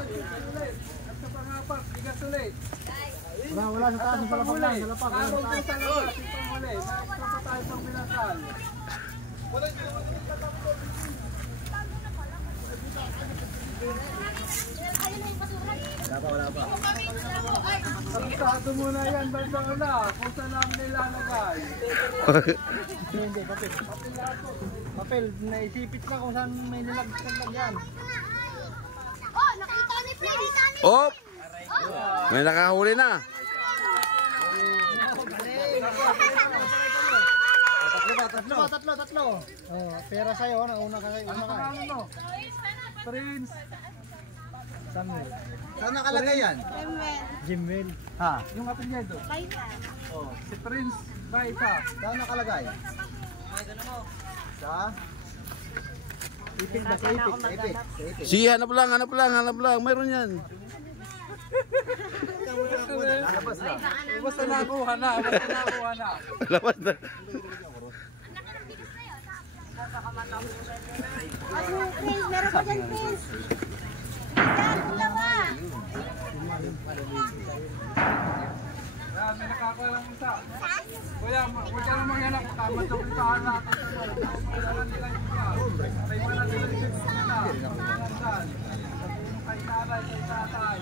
Sa pangapat, bigas ulit. Wala sa taas, sa lapang lang, sa lapang. Araw din sa labas, itong huli. Naextra pa tayo pang binasal. Wala pa. Sarado muna yan, bandang ula. Kung saan namin nilalagay. Hindi, papel. Papel, naisipit na kung saan may nilaglag yan. Oh, nakita ni Freddy. Oh! May nakahuli na. Tatlo. Oh, pera sa'yo, nauna ka kayo. Ano pangalan mo? Prince. Samuel. Saan nakalagay yan? Jimwell. Ha? Yung apelyido. Oh. Si Prince Baita. Saan nakalagay? Sa? Ipit ba? Sa ipit. Sige, hanap lang. Mayroon yan. Basta nakuha na. Labas na. Prince, meron pa dyan, Prince. Yan, dalawa. Yan, may nakakuha lang isa. Kuya, huwag ka namang yan ako. Tama sa pintahan natin. Kailangan nila yung yan. May pala nila yung sila. Kay nanay, kay tatay.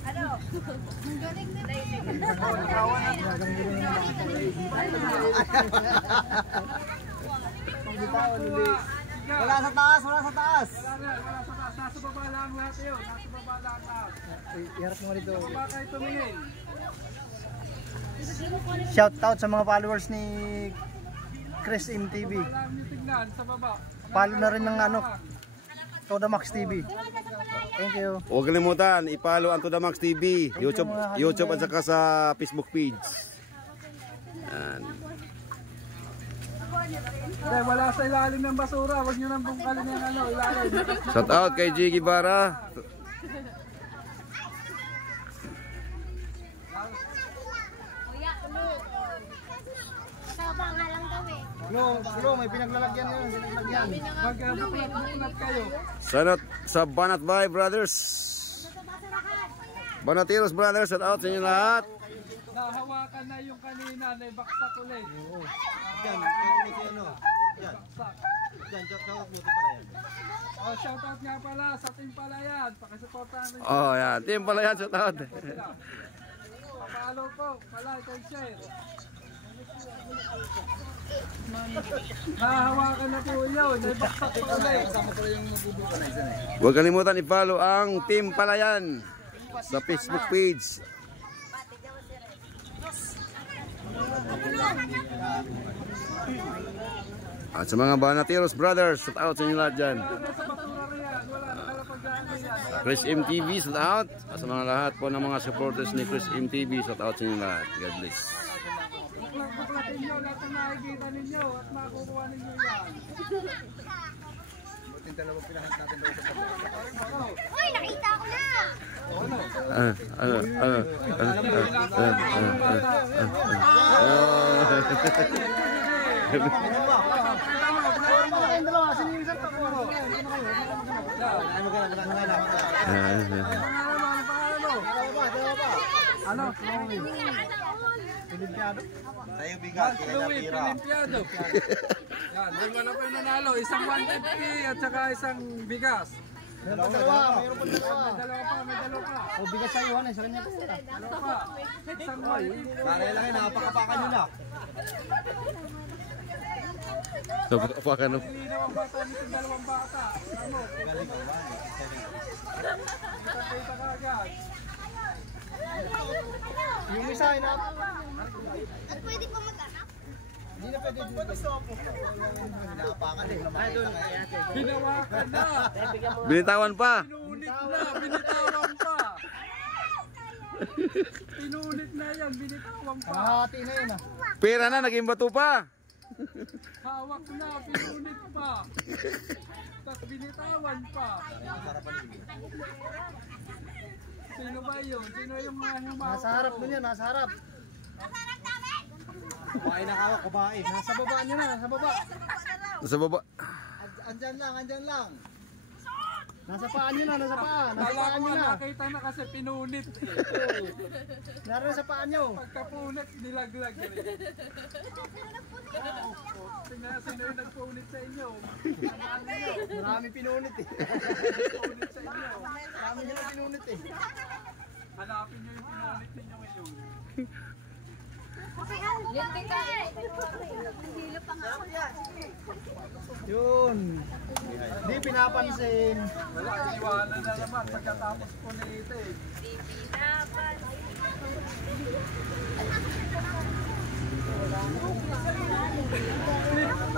Ano? Galing nila yun. Nakawan na. Wala sa taas, wala sa taas. Wala sa taas. Nasa baba lang lahat yun. Nasa baba lang lahat. Iharap mo dito. Baba kayo tumingin. Shout out sa mga followers ni Chris MTV. Wala niyo tignan sa baba. Follow na rin ng Toda Max TV. Thank you. Huwag kalimutan, i-follow ang Toda Max TV, YouTube at saka sa Facebook page. Yan. Dahil wala sa ilalim ng basura, huwag nyo nang bungkalin yung ilalim. Shout out kay Jiggy Bara. Kasama nga lang daw eh. Flo, may pinaglalagyan na yun. Mag-buklat kayo. Sa Banat Bay Brothers. Banatiros Brothers, shout out sa inyo lahat. Nahawakan na yung kanina, naibaksak ulit. Yan, ano? Yan. Yan, shoutout mo ito pala yan. Oh, shoutout nga pala sa Team Palayan. Pakisuportahan nyo. Oh, yan. Team pala yan, shout out. Papalo po, palike and share. Nahawakan na po yun, naibaksak pa ulit. Huwag kalimutan i-follow ang Team Palayan sa Facebook page. At sa mga Banatiros Brothers, shout out sa inyo lahat dyan. Chris MTV, shout out. At sa mga lahat po ng mga supporters ni Chris MTV, shout out sa inyo lahat. God bless. Buklatin nyo, lahat na nakikita ninyo at makukuha ninyo yan. Butin dalawang pinahan natin doon sa pagkakas. Uy, nakita ko na! Ano? Olimpiado? Tayo bigat, kaya Louie, napira. Olimpiado. Yan, dalawa po yung nanalo. Isang 150 at saka isang bigas. Mayroon pa dalawa. May dalawa pa. O bigas sa'yo, sa kanya po. Dalawa pa. Isang wine. Sanay lang yun, nakapakapakan nyo na. Napakapakan na. Linaw ang bata nito, dalawang bata. Ano? Kita ka agad. Yung isa, At pwede pa mag-anak? hindi na pwede dito. Nakapakan din naman. Hinawakan na. Binitawan pa. Pinulit na. Binitawan pa. Pinulit na yan. Binitawan pa. Hati na yun Pera na, naging bato pa. Hawak na. Pinulit pa. Tapos binitawan pa. Sino ba yun? Sino yung mga humawak? Nasa harap mo yan, nasa harap. Kumain na kawak, kumain. Nasa baba nyo na, nasa baba. Sa baba. Andyan lang, andyan lang. Nasa paa nyo na, nasa paa. Nasa Kala paa ko nyo na. nakita na kasi pinunit. Naroon sa paa nyo. Pagkapunit, nilaglag rin. Tingnan sino yung nagpunit sa inyo. Marami pinunit eh. Nagpunit sa inyo. Marami nyo na pinunit eh. Hanapin nyo yung pinunit ninyo ngayon. Linti ka eh. Hilo pa nga. Yun. Hindi pinapansin. Wala, iniwanan na naman pagkatapos punitin.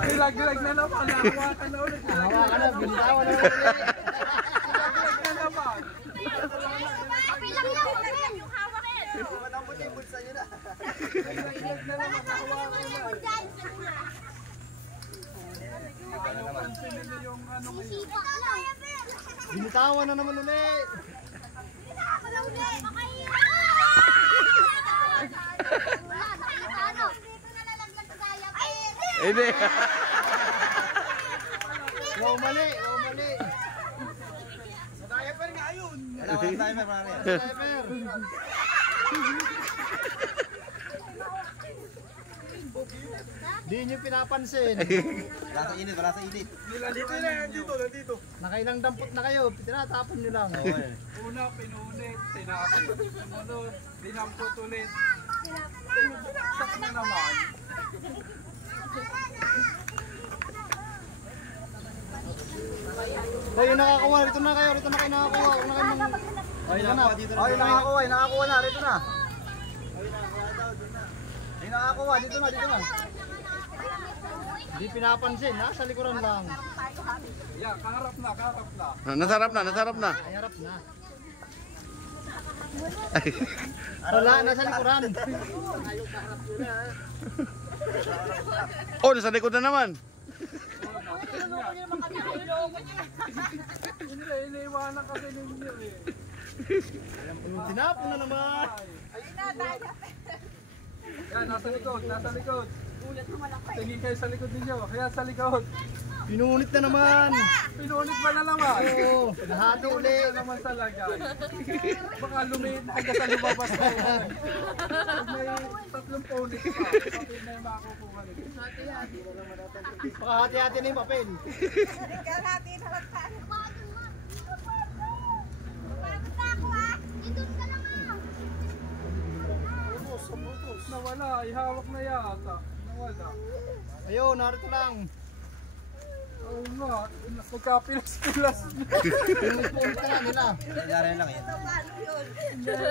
Nilaglag na naman, nahawakan na ulit. Hawa ka na, binitawan na ulit. Nilaglag na naman. Yung hawak eh. Nilaglag na naman, nahawakan na. Ayaw pansinin niyo yung ano ngayon. Binitawan na naman ulit. Hindi. Wow, mali. Wow, mali. Wala timer, pare. Driver. Di nyo pinapansin. Wala sa init, wala sa init. Nilaglag ninyo. Nakailang dampot na kayo. Tinatapon nyo lang. Una, pinunit, tinapos. Sumunod, dinampot ulit. Sak na naman. Kayo nakakuha. Rito na kayo. Rito na kayo nakakuha. Huwag na kayo nang... Ay, nakakuha dito na. Ay, nakakuha na. Rito na. Ay, nakakuha. Dito na, dito na. Di pinapansin. Nasa likuran lang. Yeah, kaharap na, kaharap na. Nasarap na, nasarap na. Ay, harap na. Wala, nasa likuran. Oh, nasa likod na naman. Hindi, iniiwanan kasi ninyo eh. Tinapon na naman. Yan, nasa likod, nasa likod. Tingin kayo sa likod ninyo, kaya sa likod. Pinunit na naman. Pinunit ba na naman? Oo, nahati Pinunit ulit. na naman sa lagay. Baka lumiit hanggang sa lumabas na yun. Pag may tatlong punit pa, papel na yung makukuha nito. Pakahati-hati na yung papel. Nawala, ihawak na yata. Nawala. Ayun, narito lang. Oo nga, nagkapilas-pilas. Pinunit na nila. Nangyari lang yan.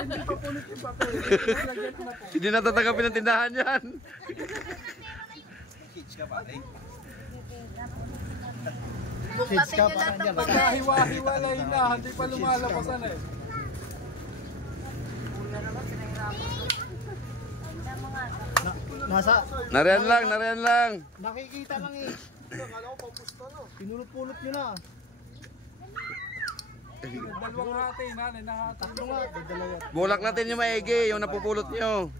Hindi pa punit yung papel. Lagyan na po. Hindi natatanggapin ng tindahan yan. Kids ka, pare. Kids ka pa dyan. Pagkahiwa-hiwalay na, hindi pa lumalabasan eh. Nasa, Nariyan lang, nariyan lang. nakikita lang eh. Pinulot-pulot nyo na. Dalawang hati, nanay, nahati. Takbo nga, dalawa. Bulak natin yung maigi, yung napupulot nyo.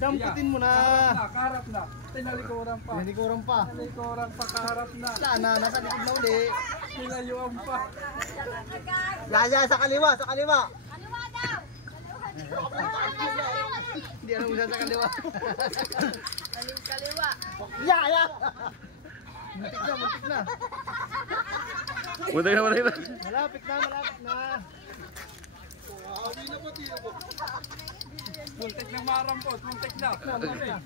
Damputin mo na. Kaharap na. Tinalikuran pa. Nalikuran pa. Tinalikuran pa, kaharap na. Sana, nasa likod na uli. Tinayuan pa. Yaya, sa kaliwa, sa kaliwa. Hindi alam mo sa kaliwa. Kaliwa. Yaya! Muntik na, muntik na. Muntik na, muntik na. Malapit na, malapit na. Muntik na marampot, muntik na. Muntik na.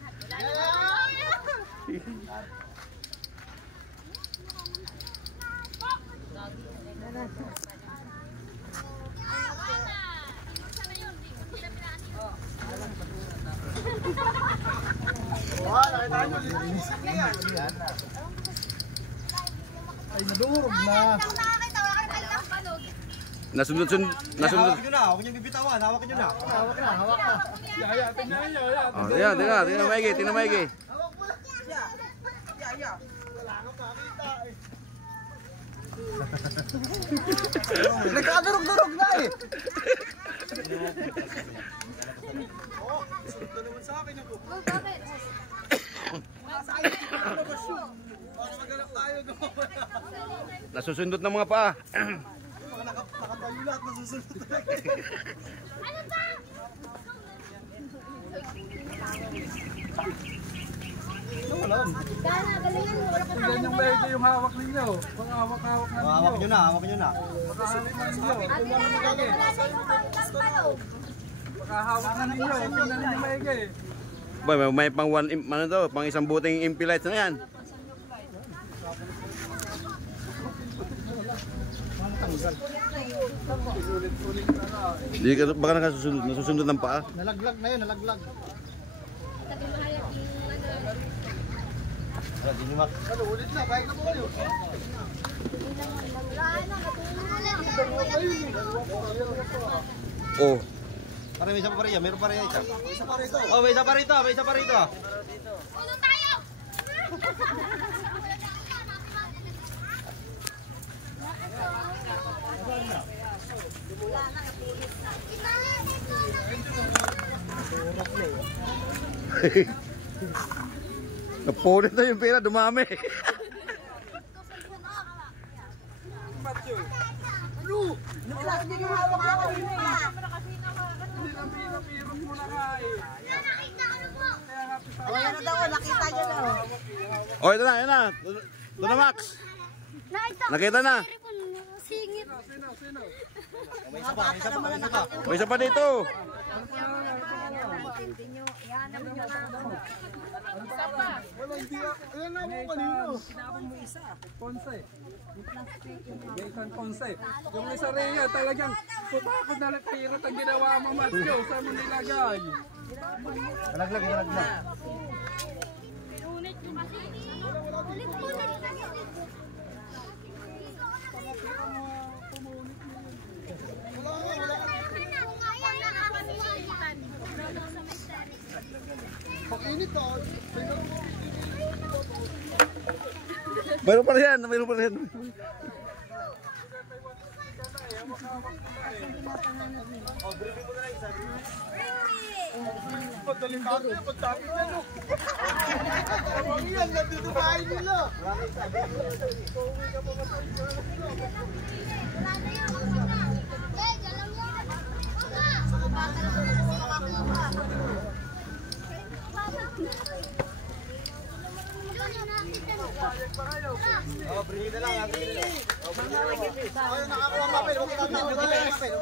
Ay, nadurog na. Nasundot-sundot. Hawak nyo na, huwag nyo bibitawan, hawak nyo na. Hawak na, hawak na. Yaya, tingnan nyo, yaya. Oh, tingnan, tingnan, tingnan maigi, tingnan maigi. Nagkadurog-durog na eh. Ito naman sa akin ako. Bakit? Para maganap tayo doon. Nasusundot ng mga paa. Mga nakatayo lahat nasusunod. Ano ba? Gana, galingan mo. Wala ka Tignan yung medyo yung hawak ninyo. Pang hawak-hawak na ninyo. Hawak nyo na, hawak nyo na. Baka hawak na ninyo. Ate, wala na yung pangkampalo. Baka hawak na ninyo. Tingnan ninyo maigi. Boy, may pang ano to, pang isang buting impilites na yan. Ulit-ulit na na. Di ka baka nasusundot ng paa. Nalaglag na yun, nalaglag. Wala, di nyo Ano, ulit na, balik na po kayo. Oh. Pare, may isa pa rin yan. Meron pa rin yan. Isa pa rito. Oh, may isa pa rito. May isa pa rito. Ulo tayo! Napunit na yung pera, dumami. Matthew. Hindi yung hawak ako yun eh. Hindi na pinapirot mo na nga eh. Nakita ko na po. Kaya nga pisa. Ayan na daw, nakita nyo na. Oh, ito na. Ito na, Max. Nakita na. Singit. Sino? May isa pa, may isa pa, may isa pa. May isa pa dito. Wala, hindi ka. Ayan na ako kanino. Ponce. Gaetan Ponce. Yung isa rin yan, talagang putakot na pirot ang ginawa mo, Matthew. Saan mo nilagay? Nalaglag, nalaglag. Ulit nyo kasi. Ulit. Pakinit to. Mayroon pa rin yan, mayroon pa rin. Delikado yan, pagsabi niya no. Ang yan, nandito bahay nila. Oh, bring na lang. Ayun, nakakuha papel. Huwag kita tapon. Huwag kita tapon.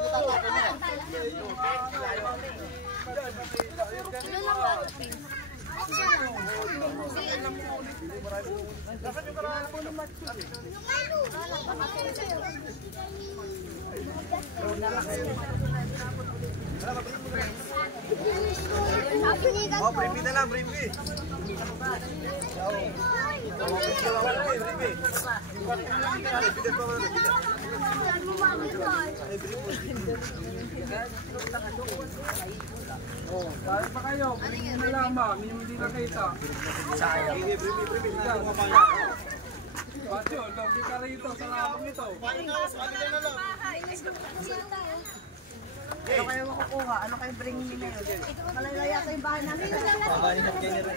Oh, bring me na lang, bring me. Kahit pa kayo, bring mo na lang ma'am, yung hindi nakita. Sayang. Matthew, lobby ka rito sa lakong ito. Ano kayo makukuha? Ano kayo bring me na yun? Malalaya ko yung bahay namin. Pabalinap kayo nila.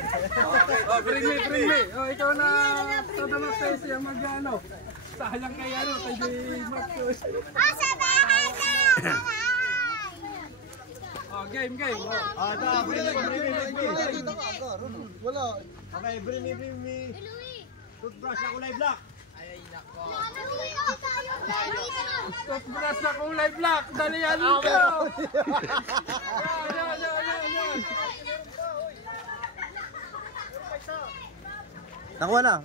Oh, bring me. Oh, ikaw na sa damak sa'yo siya mag-ano. Sayang kay ano, kay Matthew. Sa bahay na! Oh, game. Oh. Ah, ito, bring me. Wala. Okay, bring me. Toothbrush na kulay black. Toothbrush na kulay black. Dali yan dito. Yan. Nakuha na.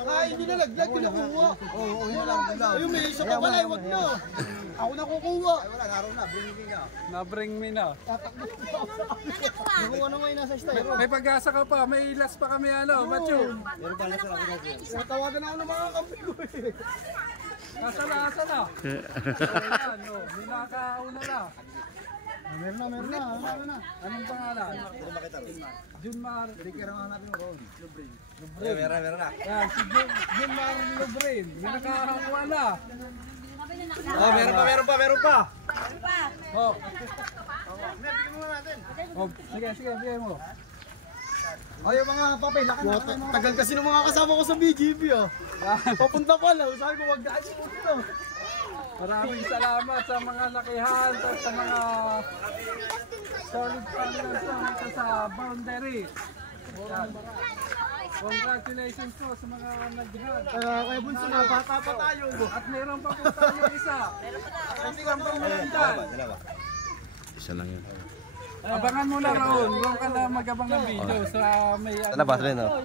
Ay, hindi nalaglag. Pinakuha. Oo, yun lang. Ayun, may isa pa pala. Huwag na. Ako na kukuha. Wala, naroon na. Bring me na. Na-bring me na. Nakuha na ngayon nasa styro. May pag-asa ka pa. May last pa kami ano, Matthew. Meron pa lang sa akin natin. Natawagan ako ng mga kampi ko eh. Asa na. Ayan, oh. May nakakauna na. Meron na. Anong pangalan? Ito makita. Junmar. Meron na. Yan, si Junmar Lubrin. May nakakakuha na. Oh, meron pa. Oh. Oh, sige, bigay mo. O yung mga papel, laki na kayo mga. Tagal kasi ng mga kasama ko sa BGB oh. Papunta pa lang, sabi ko wag daan mo dito. Maraming salamat sa mga lakihan at sa mga solid partners dito sa boundary. Yan. Congratulations po sa mga nag-hand. Kaya bunso na, bata pa tayo. At meron pa po tayo isa. Hindi kang pamalandan. Isa lang yun. Abangan mo na Raon. Huwag ka na mag-abang ng video sa may... Labas rin, oh.